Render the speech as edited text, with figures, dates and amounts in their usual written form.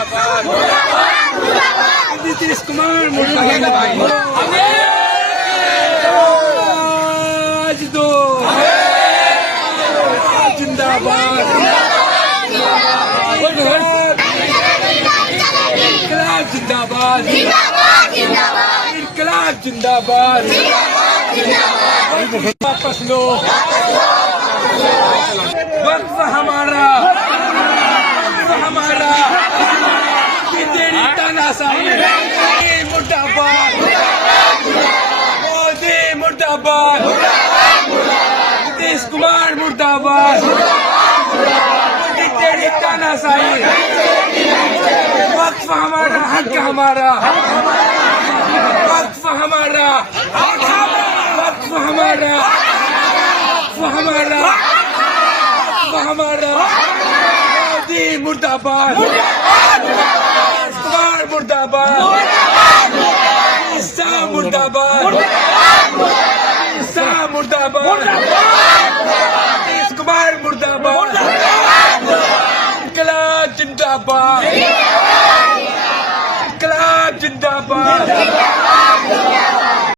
मुर्दाबाद नीतीश कुमार मुर्दाबाद आज दो जिंदाबाद इनकलाब जिंदाबाद इनकलाब जिंदाबाद वापस लो वक्त हमारा तेरी तानाशाही मुर्दाबाद मोदी मुर्दाबाद नीतीश कुमार मुर्दाबाद मोदी तेरी तानाशाही वक्त हमारा हक हमारा वक्त हमारा वक्त हमारा हमारा मोदी मुर्दाबाद कुमार मुर्दाबाद ईसा मुर्दाबाद ईसा मुर्दाबाद